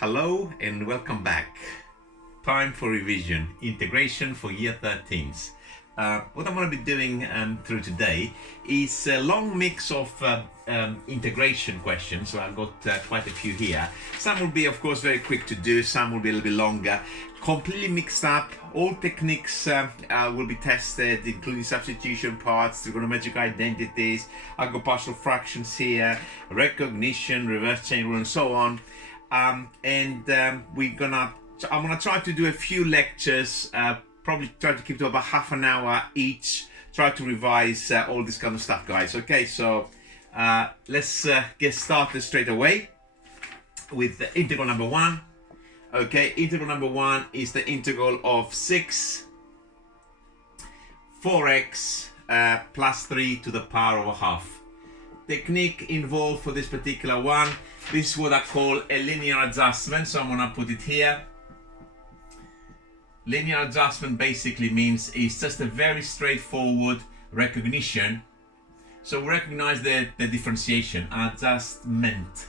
Hello and welcome back. Time for revision, integration for year 13s. What I'm going to be doing through today is a long mix of integration questions. So I've got quite a few here. Some will be, of course, very quick to do. Some will be a little bit longer. Completely mixed up. All techniques will be tested, including substitution parts, trigonometric identities. I've got partial fractions here, recognition, reverse chain rule, and so on. I'm gonna try to do a few lectures, probably try to keep to about half an hour each, try to revise all this kind of stuff, guys. Okay, so let's get started straight away with the integral number 1. Okay, integral number 1 is the integral of 4x plus 3 to the power of a half. Technique involved for this particular one, this is what I call a linear adjustment, so I'm going to put it here. Linear adjustment basically means it's just a very straightforward recognition. So we recognize the differentiation, adjustment.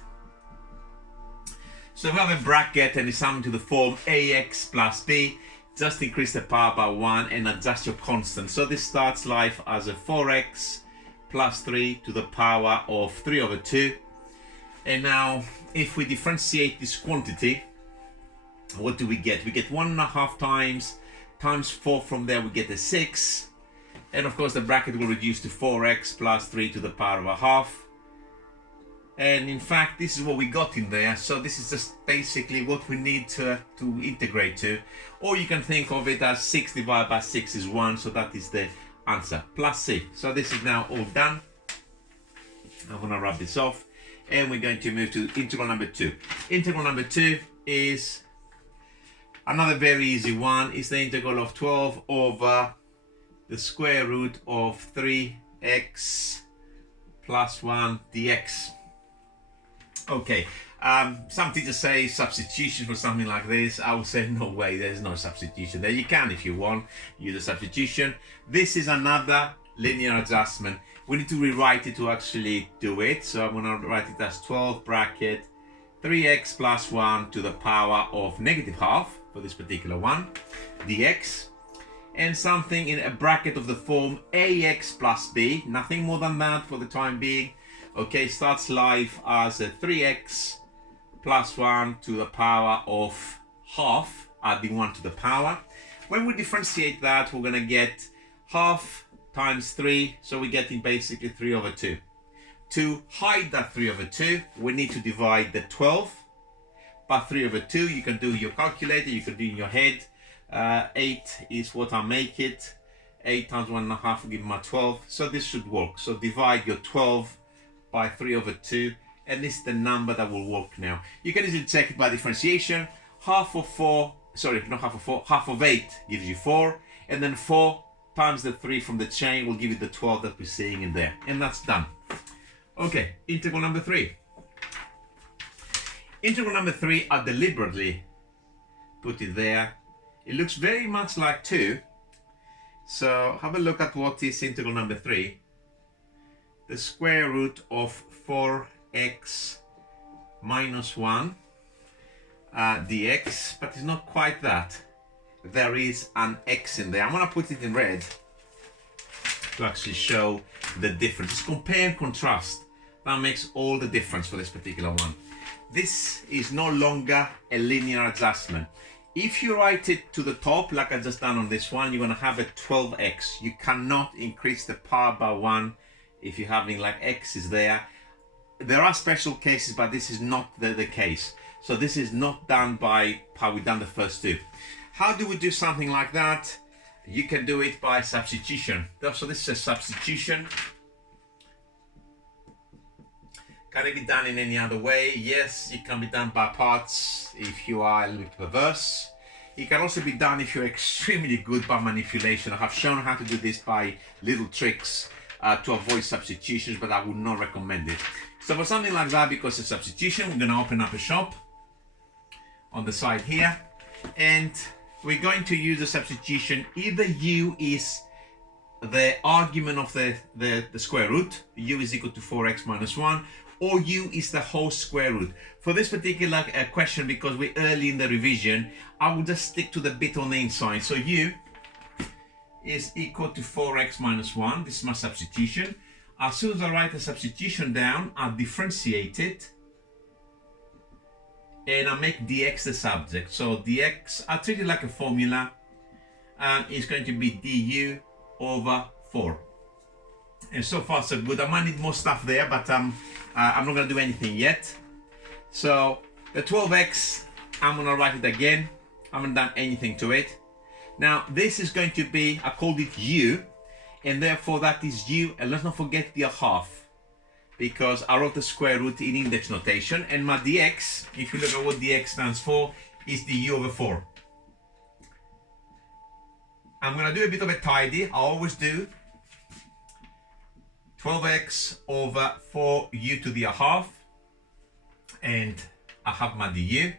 So if we have a bracket and it's something to the form ax plus b, just increase the power by 1 and adjust your constant. So this starts life as a 4x plus 3 to the power of 3 over 2. And now if we differentiate this quantity, what do we get? We get 1.5 times 4 from there, we get a 6. And of course the bracket will reduce to 4x plus 3 to the power of a half. And in fact, this is what we got in there. So this is just basically what we need to integrate to. Or you can think of it as 6 divided by 6 is 1. So that is the answer, plus c. So this is now all done. I'm going to rub this off. And we're going to move to integral number 2. Integral number 2 is another very easy one. It's the integral of 12 over the square root of 3x plus 1 dx. Okay, some teachers say substitution for something like this. I would say no way, there's no substitution there. You can, if you want, use a substitution. This is another linear adjustment. We need to rewrite it to actually do it. So I'm going to write it as 12 bracket 3x plus 1 to the power of negative half for this particular one, dx. And something in a bracket of the form ax plus b, nothing more than that for the time being. Okay, starts life as a 3x plus 1 to the power of half, adding 1 to the power. When we differentiate that, we're going to get half times 3, so we're getting basically 3 over 2. To hide that 3 over 2, we need to divide the 12 by 3 over 2. You can do your calculator, you can do in your head. 8 is what I make it. 8 times 1.5 will give me my 12. So this should work. So divide your 12 by 3 over 2, and this is the number that will work now. You can easily check it by differentiation. Half of 8 gives you 4, and then 4 times the 3 from the chain will give you the 12 that we're seeing in there, and that's done. Okay, integral number 3. Integral number 3, I deliberately put it there. It looks very much like 2. So have a look at what is integral number 3. The square root of 4x minus 1 dx, but it's not quite that. There is an x in there. I'm going to put it in red to actually show the difference. Just compare and contrast. That makes all the difference for this particular one. This is no longer a linear adjustment. If you write it to the top, like I just done on this one, you're going to have a 12x. You cannot increase the power by 1 if you're having like x is there. There are special cases, but this is not the case. So this is not done by how we've done the first two. How do we do something like that? You can do it by substitution. So this is a substitution. Can it be done in any other way? Yes, it can be done by parts if you are a little bit perverse. It can also be done if you're extremely good by manipulation. I have shown how to do this by little tricks to avoid substitutions, but I would not recommend it. So for something like that, because of substitution, we're going to open up a shop on the side here, and we're going to use the substitution. Either u is the argument of the square root, u is equal to 4x minus 1, or u is the whole square root. For this particular question, because we're early in the revision, I will just stick to the bit on the inside. So u is equal to 4x minus 1. This is my substitution. As soon as I write the substitution down, I differentiate it and I make dx the subject. So dx, I treat it like a formula, and it's going to be du over 4. And so far so good. I might need more stuff there, but I'm not going to do anything yet. So the 12x, I'm going to write it again. I haven't done anything to it. Now this is going to be, I called it u, and therefore that is u, and let's not forget the half, because I wrote the square root in index notation, and my dx, if you look at what dx stands for, is du over 4. I'm going to do a bit of a tidy. I always do. 12x over 4u to the half, and I have my du.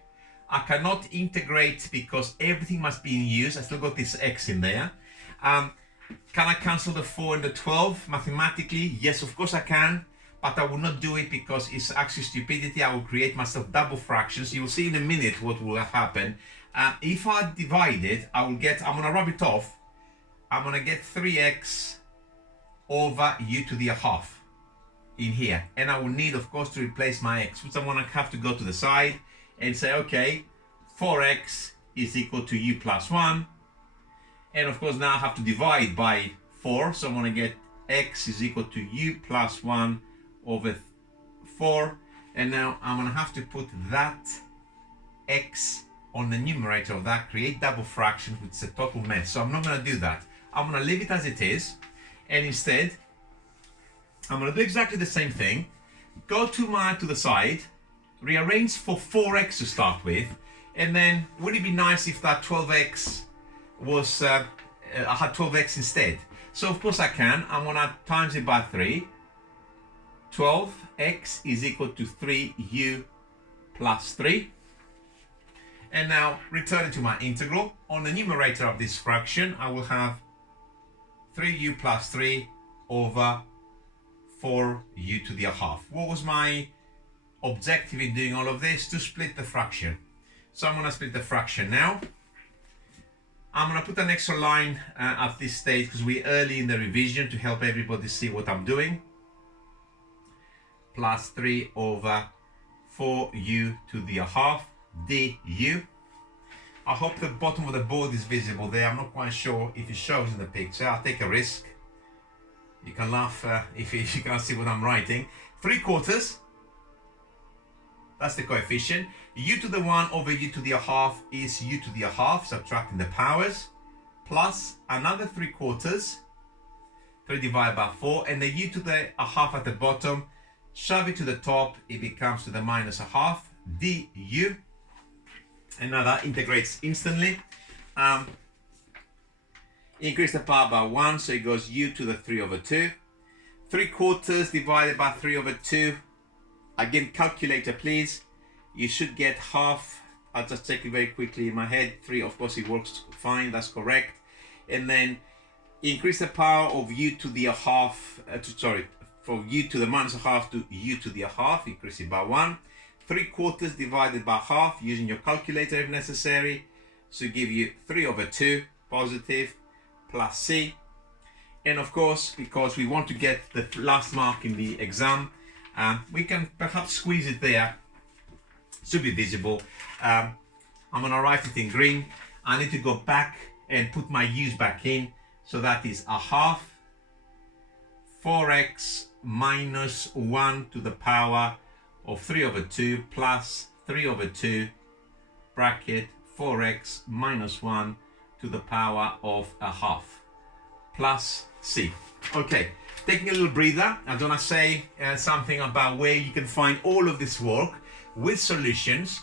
I cannot integrate because everything must be in use. I still got this x in there. Can I cancel the 4 and the 12 mathematically? Yes, of course I can, but I will not do it because it's actually stupidity. I will create myself double fractions. You will see in a minute what will happen. If I divide it, I will get, I'm going to rub it off. I'm going to get 3x over u to the half in here. And I will need, of course, to replace my x, which I'm going to have to go to the side and say, okay, 4x is equal to u plus 1. And of course, now I have to divide by 4. So I'm going to get x is equal to u plus 1 over 4. And now I'm going to have to put that x on the numerator of that, create double fractions, which is a total mess. So I'm not going to do that. I'm going to leave it as it is. And instead, I'm going to do exactly the same thing. Go to the side, rearrange for 4x to start with, and then would it be nice if that 12x was, I had 12x instead? So of course I can. I'm going to times it by 3. 12x is equal to 3u plus 3. And now return it to my integral. On the numerator of this fraction, I will have 3u plus 3 over 4u to the half. What was my objective in doing all of this? To split the fraction. So I'm going to split the fraction now. I'm going to put an extra line at this stage because we're early in the revision to help everybody see what I'm doing. Plus 3 over 4u to the half du. I hope the bottom of the board is visible there. I'm not quite sure if it shows in the picture. I'll take a risk. You can laugh if you can't see what I'm writing. 3/4. That's the coefficient. U to the 1 over u to the half is u to the half, subtracting the powers, plus another 3/4, 3 divided by 4, and the u to the half at the bottom, shove it to the top, it becomes to the minus a half, du. And now that integrates instantly. Increase the power by 1, so it goes u to the 3 over 2. 3/4 divided by 3 over 2. Again, calculator please. You should get half. I'll just check it very quickly in my head. 3, of course, it works fine. That's correct. And then increase the power of u to the half. From u to the minus a half to u to the half. Increase it by 1. 3/4 divided by half, using your calculator if necessary. So give you 3 over 2 positive plus c. And of course, because we want to get the last mark in the exam, we can perhaps squeeze it there. Should be visible. I'm going to write it in green. I need to go back and put my u's back in. So that is a half 4x minus 1 to the power of 3 over 2 plus 3 over 2 bracket 4x minus 1 to the power of a half plus c. Okay, taking a little breather. I want to say something about where you can find all of this work with solutions.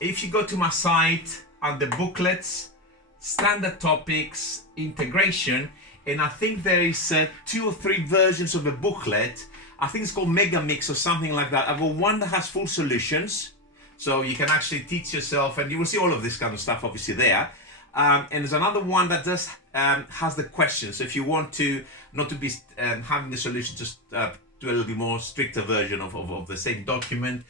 If you go to my site under booklets, standard topics, integration, and I think there is 2 or 3 versions of a booklet. I think it's called Megamix or something like that. I've got one that has full solutions, so you can actually teach yourself, and you will see all of this kind of stuff obviously there. And there's another one that just has the questions. So if you want to not to be having the solution just do a little bit more stricter version of the same document.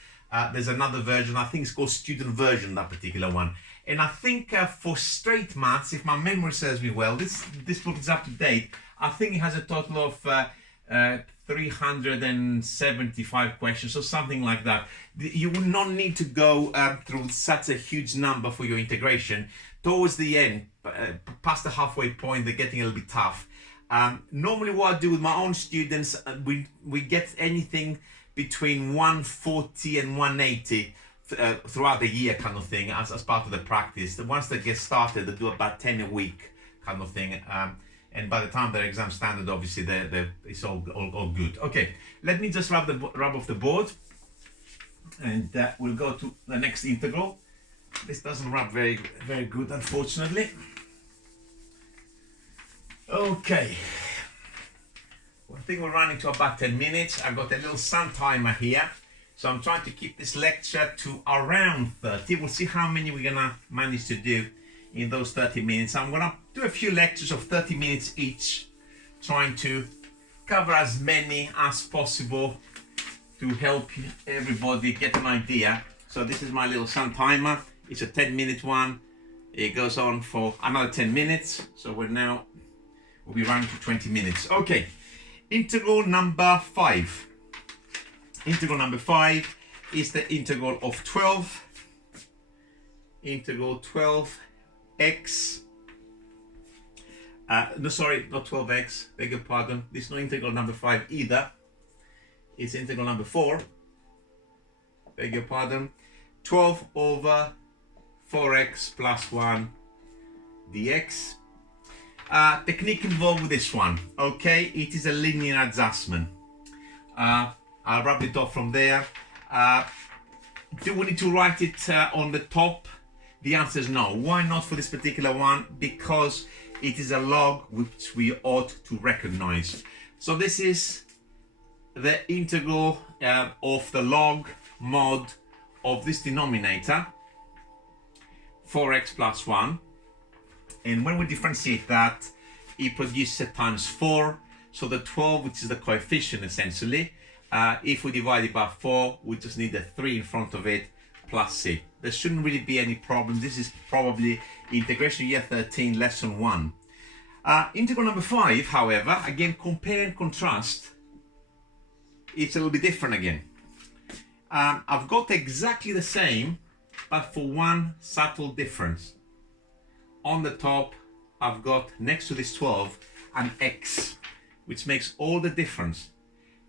There's another version, I think it's called student version, that particular one. And I think for straight maths, if my memory serves me well, this book is up to date. I think it has a total of 375 questions or something like that. You will not need to go through such a huge number for your integration. Towards the end, past the halfway point, they're getting a little bit tough. Normally what I do with my own students, we get anything between 140 and 180 throughout the year kind of thing as part of the practice. Once they get started, they do about 10 a week kind of thing. And by the time their exam standard, obviously, it's all good. Okay, let me just rub off the board, and we'll go to the next integral. This doesn't rub very good, unfortunately. Okay, well, I think we're running to about 10 minutes. I've got a little sun timer here, so I'm trying to keep this lecture to around 30. We'll see how many we're gonna manage to do in those 30 minutes. I'm gonna do a few lectures of 30 minutes each, trying to cover as many as possible to help everybody get an idea. So this is my little sun timer. It's a 10-minute one. It goes on for another 10 minutes. So we'll be running for 20 minutes. Okay, integral number 5. Integral number 5 is the integral of 12. Integral 12x. No, sorry, not 12x, beg your pardon. This is not integral number 5 either. It's integral number 4, beg your pardon. 12 over 4x plus 1 dx. Technique involved with this one, okay? It is a linear adjustment. I'll rub it off from there. Do we need to write it on the top? The answer is no. Why not for this particular one? Because it is a log which we ought to recognize. So this is the integral of the log mod of this denominator, 4x plus 1. And when we differentiate that, it produces times 4. So the 12, which is the coefficient essentially, if we divide it by 4, we just need a 3 in front of it, plus c. There shouldn't really be any problem. This is probably integration year 13, lesson 1. Integral number 5, however, again, compare and contrast. It's a little bit different again. I've got exactly the same, but for one subtle difference. On the top, I've got next to this 12 an x, which makes all the difference.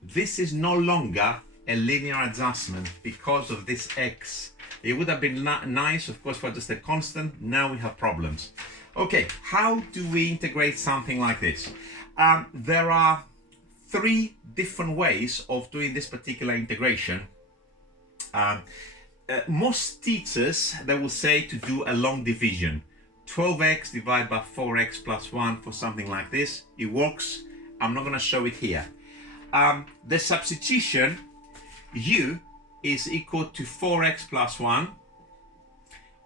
This is no longer a linear adjustment because of this x. It would have been nice, of course, for just a constant. Now we have problems. Okay, how do we integrate something like this? There are 3 different ways of doing this particular integration. Most teachers, they will say to do a long division. 12x divided by 4x plus 1 for something like this. It works. I'm not going to show it here. The substitution, u is equal to 4x plus 1,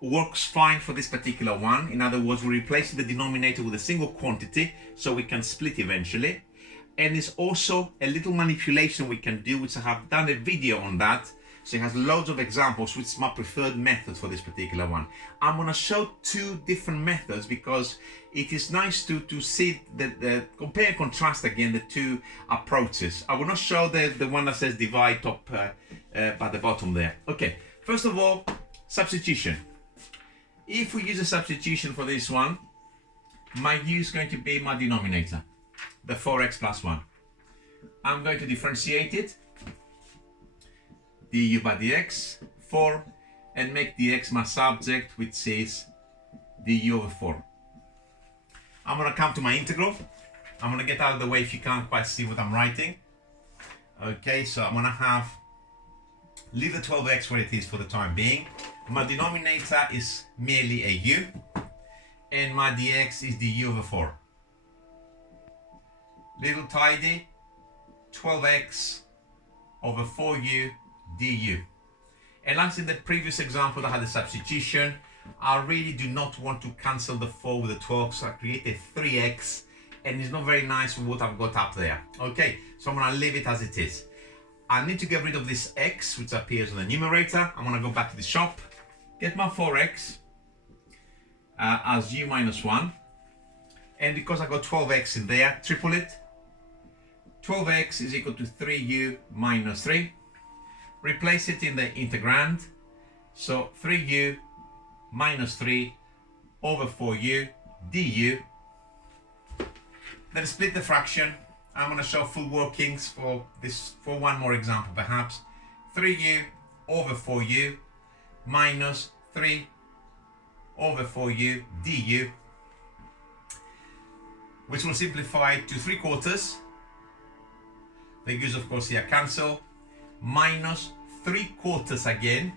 works fine for this particular one. In other words, we're replacing the denominator with a single quantity so we can split eventually. And there's also a little manipulation we can do, which I have done a video on that. So it has loads of examples, which is my preferred method for this particular one. I'm going to show 2 different methods because it is nice to see the compare and contrast again the 2 approaches. I will not show the one that says divide top by the bottom there. Okay, first of all, substitution. If we use a substitution for this one, my u is going to be my denominator, the 4x plus 1. I'm going to differentiate it, du by dx, 4, and make dx my subject, which is du over 4. I'm going to come to my integral. I'm going to get out of the way if you can't quite see what I'm writing. Okay, so I'm going to leave the 12x where it is for the time being. My denominator is merely a u, and my dx is du over 4. Little tidy, 12x over 4u du. And as in the previous example that had the substitution, I really do not want to cancel the 4 with the 12, so I create a 3x, and it's not very nice with what I've got up there. Okay, so I'm going to leave it as it is. I need to get rid of this x, which appears on the numerator. I'm going to go back to the shop, get my 4x as u minus 1. And because I got 12x in there, triple it. 12x is equal to 3u minus 3. Replace it in the integrand. So 3u minus 3 over 4u du. Then split the fraction. I'm going to show full workings for this, for one more example perhaps. 3u over 4u minus 3 over 4u du, which will simplify to 3/4. The u's of course here cancel. Minus 3/4 again,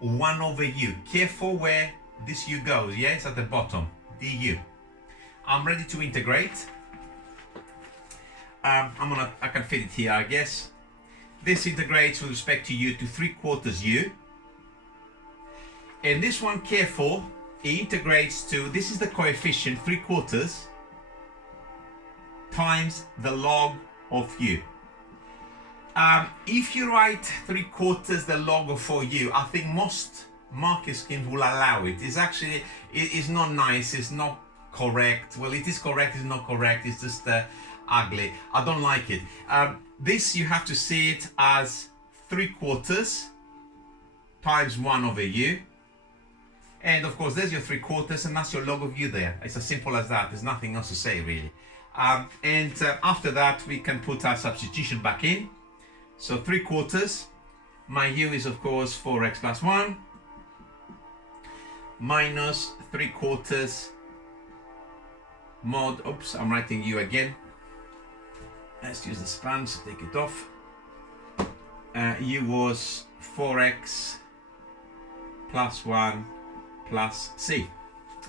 1 over u. Careful where this u goes, yeah? It's at the bottom, du. I'm ready to integrate. I can fit it here, I guess. This integrates with respect to u to 3/4 u. And this one, careful, it integrates to, this is the coefficient, 3/4 times the log of u. If you write 3/4 the log of 4u, I think most marking schemes will allow it. It's actually, it's not nice, it's not correct. Well, it is correct, it's not correct, it's just ugly. I don't like it. This, you have to see it as 3/4 times 1 over u. And of course, there's your 3/4, and that's your log of u there. It's as simple as that. There's nothing else to say, really. After that, we can put our substitution back in. So 3/4, my u is of course 4x plus 1, minus 3/4 mod, oops, I'm writing u again. Let's use the sponge to take it off. U was 4x plus 1 plus c.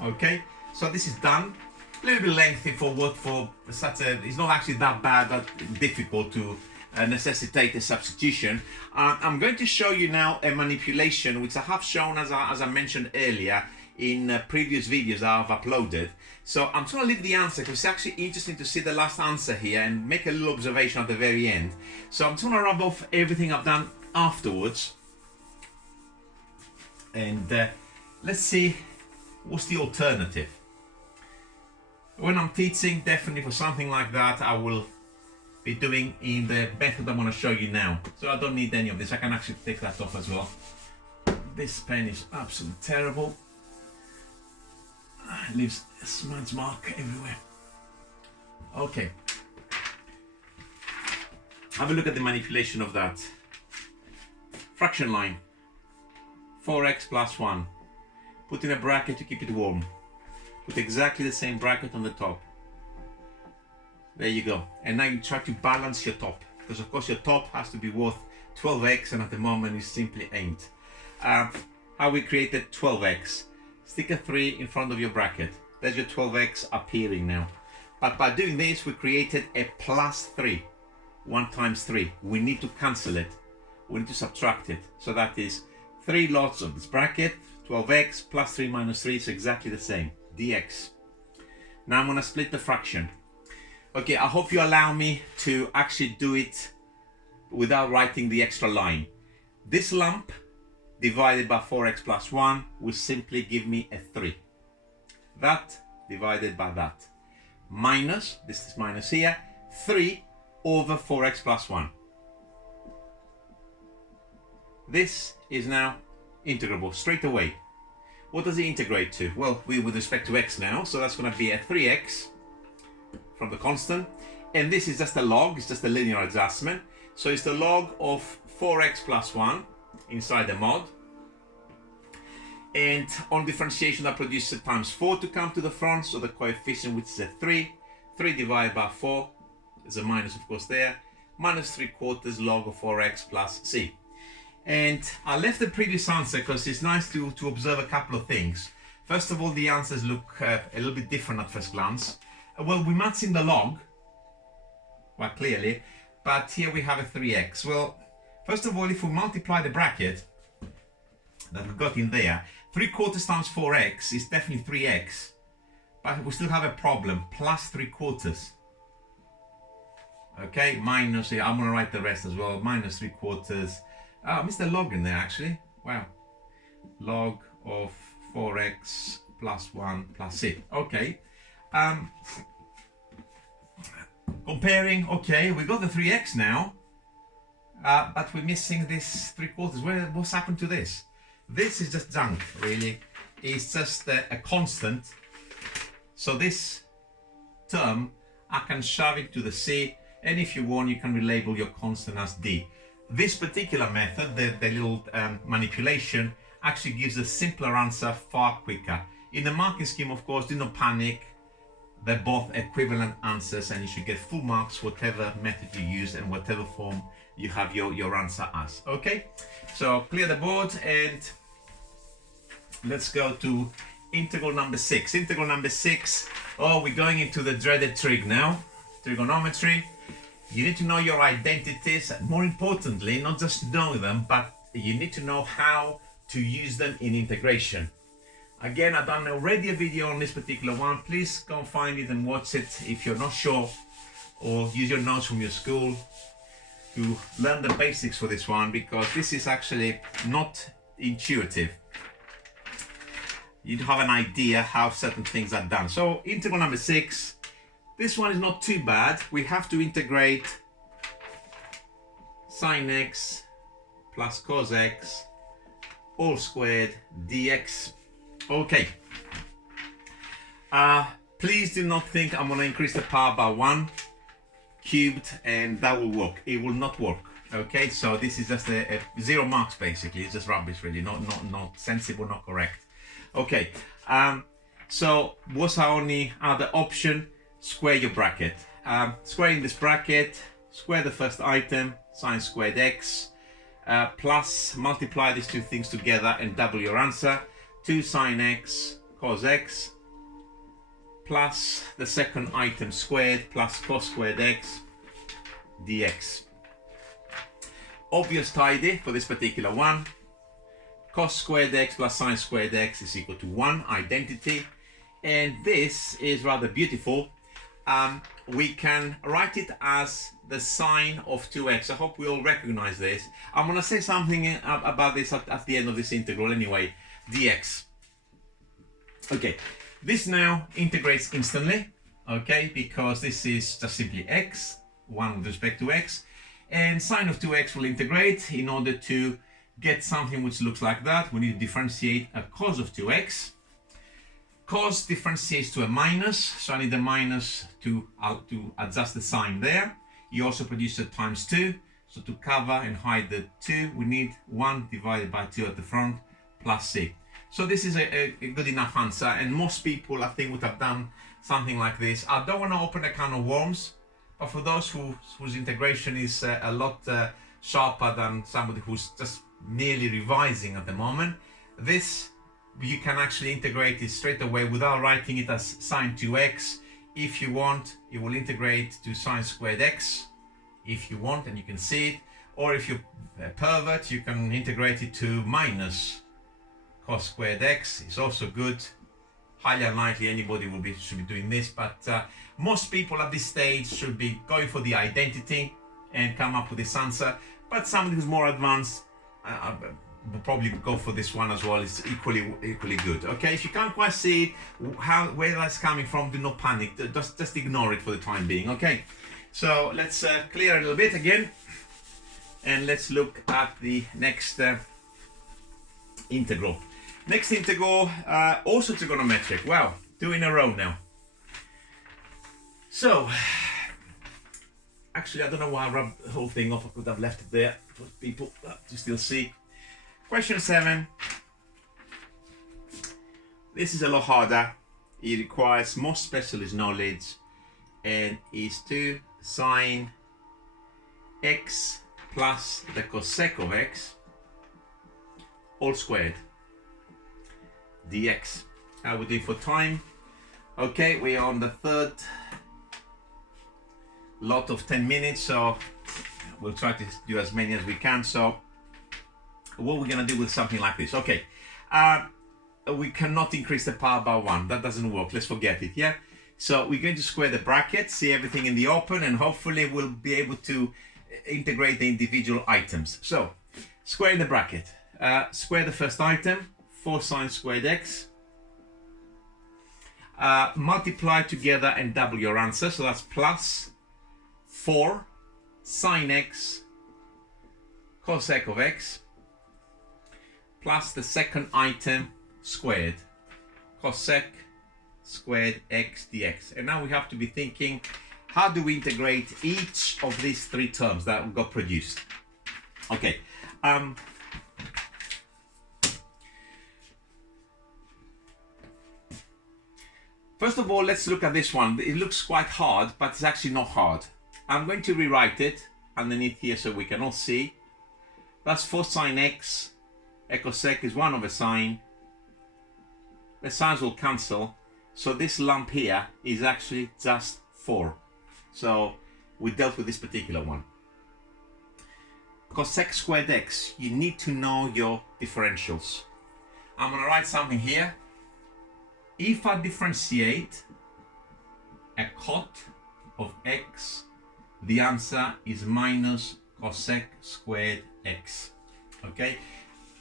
Okay, so this is done. A little bit lengthy for such a, it's not actually that bad, that difficult to necessitate a substitution. I'm going to show you now a manipulation which I have shown, as I mentioned earlier, in previous videos I've uploaded. So I'm trying to leave the answer because it's actually interesting to see the last answer here and make a little observation at the very end. So I'm trying to rub off everything I've done afterwards. And let's see what's the alternative. When I'm teaching, definitely for something like that, I will be doing in the method I'm going to show you now. So I don't need any of this. I can actually take that off as well. This pen is absolutely terrible. It leaves a smudge mark everywhere. Okay. Have a look at the manipulation of that. Fraction line. 4x plus 1. Put in a bracket to keep it warm. Put exactly the same bracket on the top. There you go. And now you try to balance your top, because of course your top has to be worth 12x, and at the moment it simply ain't. How we created 12x. Stick a 3 in front of your bracket. There's your 12x appearing now. But by doing this, we created a plus 3. 1 times 3. We need to cancel it. We need to subtract it. So that is 3 lots of this bracket. 12x plus 3 minus 3 is exactly the same. dx. Now I'm going to split the fraction. Okay, I hope you allow me to actually do it without writing the extra line. This lump divided by 4x plus 1 will simply give me a 3. That divided by that. Minus, this is minus here, 3 over 4x plus 1. This is now integrable straight away. What does it integrate to? Well, with respect to x now, so that's going to be a 3x from the constant, and this is just a log, it's just a linear adjustment, so it's the log of 4x plus 1 inside the mod, and on differentiation that produces times 4 to come to the front, so the coefficient, which is a 3 divided by 4, there's a minus of course there, minus 3/4 log of 4x plus c. And I left the previous answer because it's nice to observe a couple of things. First of all, the answers look a little bit different at first glance. Well, we're matching the log, quite clearly, but here we have a 3x. Well, first of all, if we multiply the bracket that we've got in there, 3/4 times 4x is definitely 3x, but we still have a problem, plus 3/4. Okay, minus, yeah, I'm gonna write the rest as well, minus 3/4. I missed the log in there actually. Wow. Log of 4x plus 1 plus c. Okay. Comparing, okay, we got the 3x now, but we're missing this 3/4. What's happened to this? This is just junk, really. It's just a constant. So this term, I can shove it to the c, and if you want, you can relabel your constant as d. This particular method, the little manipulation, actually gives a simpler answer far quicker. In the marking scheme, of course, do not panic. They're both equivalent answers, and you should get full marks whatever method you use and whatever form you have your answer as. Okay, so clear the board and let's go to integral number 6. Integral number 6. Oh, we're going into the dreaded trig now. Trigonometry. You need to know your identities. More importantly, not just know them, but you need to know how to use them in integration. Again, I've done already a video on this particular one. Please go and find it and watch it if you're not sure, or use your notes from your school to learn the basics for this one, because this is actually not intuitive. You have an idea how certain things are done. So integral number 6, this one is not too bad. We have to integrate sine x plus cos x all squared dx. Okay. Please do not think I'm going to increase the power by 1 cubed and that will work. It will not work. Okay, so this is just a 0 marks basically. It's just rubbish really, not sensible, not correct. Okay, so what's our only other option? Square your bracket. Squaring this bracket, square the first item, sine squared x, plus multiply these two things together and double your answer. 2 sine x cos x plus the second item squared plus cos squared x dx. Obvious tidy for this particular one. Cos squared x plus sine squared x is equal to 1, identity. And this is rather beautiful. We can write it as the sine of 2x. I hope we all recognize this. I'm going to say something about this at the end of this integral anyway. Dx. Okay, this now integrates instantly, okay, because this is just simply x, 1 with respect to x, and sine of 2x will integrate. In order to get something which looks like that, we need to differentiate a cos of 2x. Cos differentiates to a minus, so I need a minus to adjust the sign there. You also produce a times 2, so to cover and hide the 2, we need 1 divided by 2 at the front plus c. So this is a good enough answer, and most people I think would have done something like this. I don't want to open a can of worms, but for those whose integration is a lot sharper than somebody who's just merely revising at the moment, this you can actually integrate it straight away without writing it as sine 2x. If you want, it will integrate to sine squared x if you want, and you can see it. Or if you're a pervert, you can integrate it to minus cos squared x. It's also good. Highly unlikely anybody should be doing this, but most people at this stage should be going for the identity and come up with this answer. But somebody who's more advanced will probably go for this one as well. It's equally good. Okay, if you can't quite see where that's coming from, do not panic. Just ignore it for the time being. Okay, so let's clear a little bit again, and let's look at the next integral. Next integral, also trigonometric. Wow, 2 in a row now. So, actually, I don't know why I rubbed the whole thing off. I could have left it there for people to still see. Question 7. This is a lot harder. It requires more specialist knowledge, and is 2 sine x plus the cosec of x all squared dx. How we do for time? Okay, we are on the third lot of 10 minutes, so we'll try to do as many as we can. So what we're gonna do with something like this? Okay, we cannot increase the power by 1. That doesn't work. Let's forget it. Yeah. So we're going to square the bracket, see everything in the open, and hopefully we'll be able to integrate the individual items. So square the bracket. Square the first item, 4 sine squared x. Multiply together and double your answer, so that's plus 4 sine x cosec of x plus the second item squared, cosec squared x dx. And now we have to be thinking, how do we integrate each of these 3 terms that got produced? Okay. First of all, let's look at this one. It looks quite hard, but it's actually not hard. I'm going to rewrite it underneath here so we can all see. That's 4 sine x. Cosec is 1 over sine. The signs will cancel. So this lump here is actually just 4. So we dealt with this particular one. Cosec squared x, you need to know your differentials. I'm going to write something here. If I differentiate a cot of x, the answer is minus cosec squared x. Okay,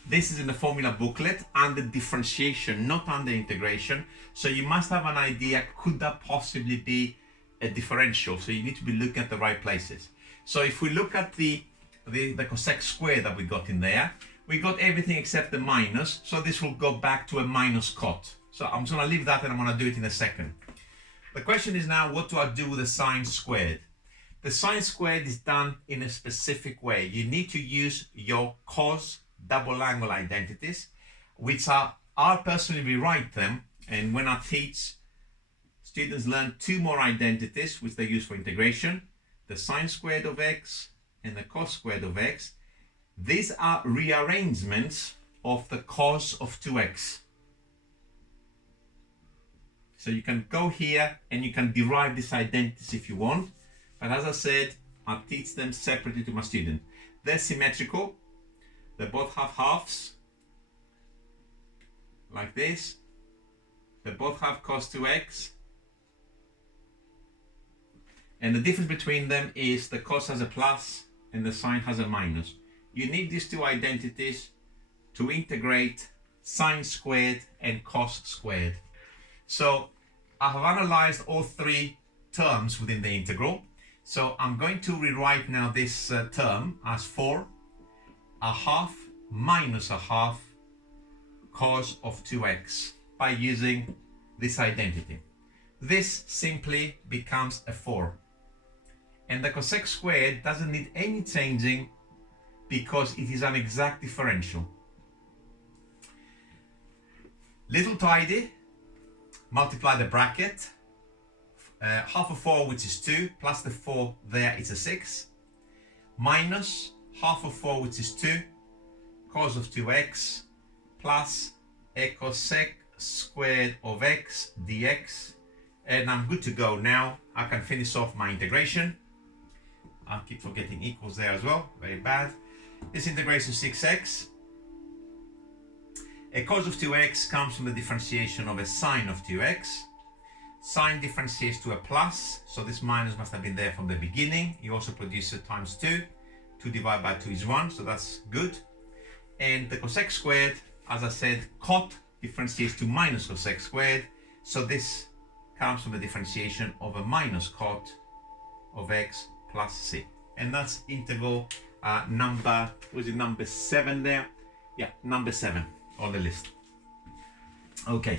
this is in the formula booklet under differentiation, not under integration. So you must have an idea, could that possibly be a differential? So you need to be looking at the right places. So if we look at the cosec squared that we got in there, we got everything except the minus. So this will go back to a minus cot. So I'm just going to leave that and I'm going to do it in a second. The question is now, what do I do with the sine squared? The sine squared is done in a specific way. You need to use your cos double angle identities, which I'll personally rewrite them. And when I teach, students learn 2 more identities, which they use for integration, the sine squared of x and the cos squared of x. These are rearrangements of the cos of 2x. So you can go here and you can derive these identities if you want. But as I said, I'll teach them separately to my student. They're symmetrical. They both have halves, like this. They both have cos 2x. And the difference between them is the cos has a plus and the sine has a minus. You need these 2 identities to integrate sine squared and cos squared. So I have analyzed all 3 terms within the integral. So I'm going to rewrite now this term as 4 a half minus a half cos of 2x by using this identity. This simply becomes a 4. And the cosec squared doesn't need any changing because it is an exact differential. Little tidy, multiply the bracket. Half of 4, which is 2, plus the 4 there, it's a 6, minus half of 4, which is 2, cos of 2x, plus a cosec squared of x dx. And I'm good to go now. I can finish off my integration. I keep forgetting equals there as well, very bad. This integration 6x. A cos of 2x comes from the differentiation of a sine of 2x. Sine differentiates to a plus, so this minus must have been there from the beginning. You also produce it times 2. 2 divided by 2 is 1, so that's good. And the cosec squared, as I said, cot differentiates to minus cosec squared. So this comes from the differentiation of a minus cot of x plus c. And that's integral number, was it number 7 there? Yeah, number 7 on the list. Okay.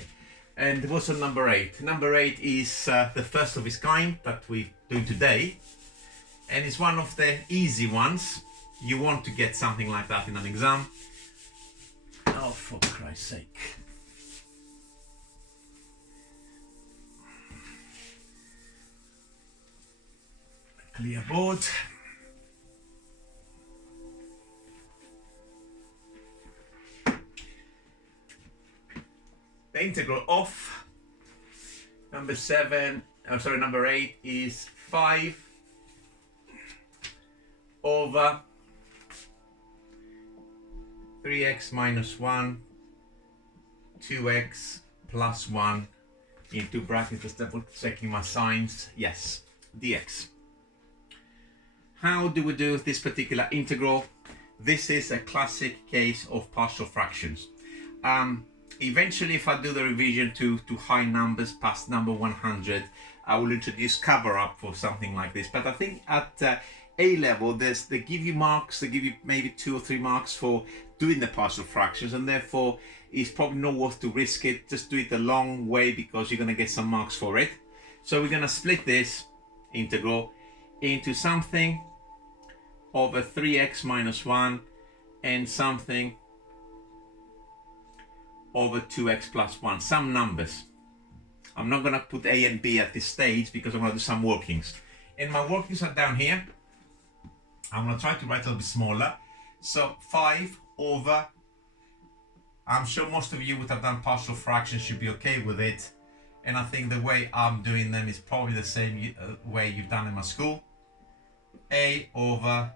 And what's on number 8? Number 8 is the first of its kind that we're doing today. And it's one of the easy ones. You want to get something like that in an exam. Oh, for Christ's sake. Clear board. The integral of number 8 is 5 over 3x minus 1, 2x plus 1 into brackets, just double checking my signs. Yes, dx. How do we do this particular integral? This is a classic case of partial fractions. Eventually, if I do the revision to high numbers past number 100, I will introduce cover up for something like this. But I think at A level, they give you marks, they give you maybe 2 or 3 marks for doing the partial fractions, and therefore it's probably not worth to risk it. Just do it the long way because you're going to get some marks for it. So we're going to split this integral into something over 3x minus 1 and something over 2x plus 1, some numbers. I'm not going to put a and b at this stage because I'm going to do some workings. And my workings are down here. I'm going to try to write a little bit smaller. So 5 over, I'm sure most of you would have done partial fractions, should be okay with it. And I think the way I'm doing them is probably the same way you've done in my school. A over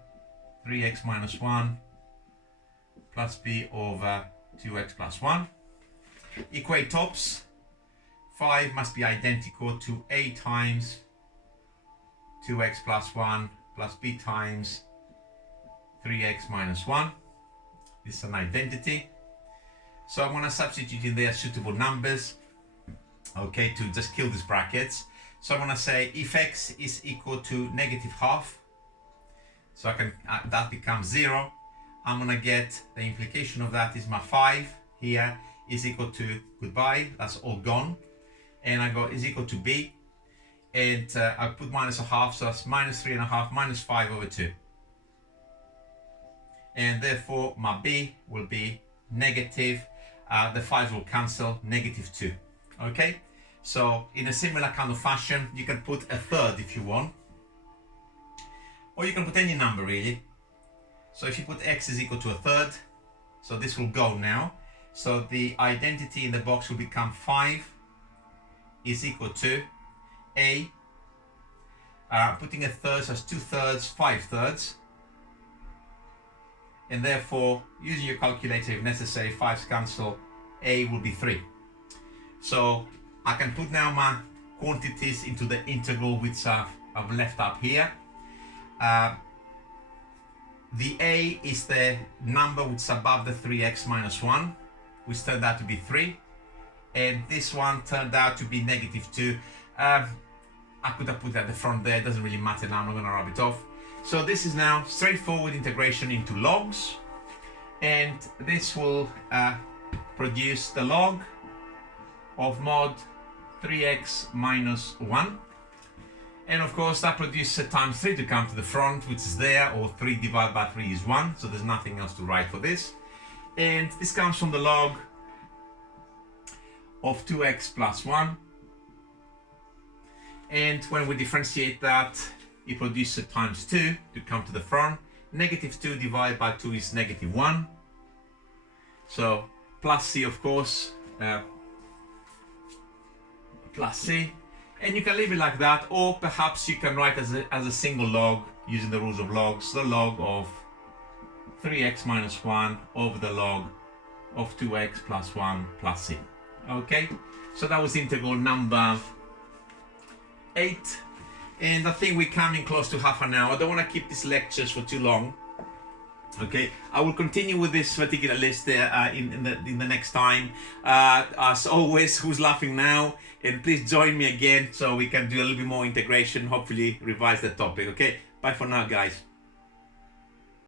3x minus 1 plus b over 2x plus 1. Equate tops. 5 must be identical to a times 2x plus 1 plus b times 3x minus 1. This is an identity. So I'm going to substitute in there suitable numbers, okay, to just kill these brackets. So I'm going to say if x is equal to negative half, so I can that becomes 0. I'm going to get the implication of that is my 5 here is equal to goodbye, that's all gone. And I go is equal to b, and I put minus a half, so that's minus 3.5 minus 5 over 2. And therefore my b will be negative, the 5 will cancel, negative 2. Okay, so in a similar kind of fashion, you can put a third if you want, or you can put any number really. So if you put x is equal to a third, so this will go now. So the identity in the box will become 5 is equal to a, putting a third as 2/3, 5/3. And therefore, using your calculator if necessary, 5's cancel, a will be 3. So I can put now my quantities into the integral which I've left up here. The a is the number which is above the 3x minus 1, which turned out to be 3. And this one turned out to be negative 2. I could have put it at the front there, it doesn't really matter now, I'm not going to rub it off. So this is now straightforward integration into logs, and this will produce the log of mod 3x minus 1. And of course that produces times 3 to come to the front, which is there, or 3 divided by 3 is 1, so there's nothing else to write for this. And this comes from the log of 2x plus 1. And when we differentiate that, it produces times 2 to come to the front. Negative 2 divided by 2 is negative 1. So plus c, of course, plus c. And you can leave it like that, or perhaps you can write as a single log using the rules of logs, the log of 3x minus 1 over the log of 2x plus 1 plus c. Okay, so that was integral number 8. And I think we're coming close to half an hour. I don't want to keep these lectures for too long. Okay, I will continue with this particular list in the next time. As always, who's laughing now? And please join me again so we can do a little bit more integration, hopefully revise the topic. Okay, bye for now, guys.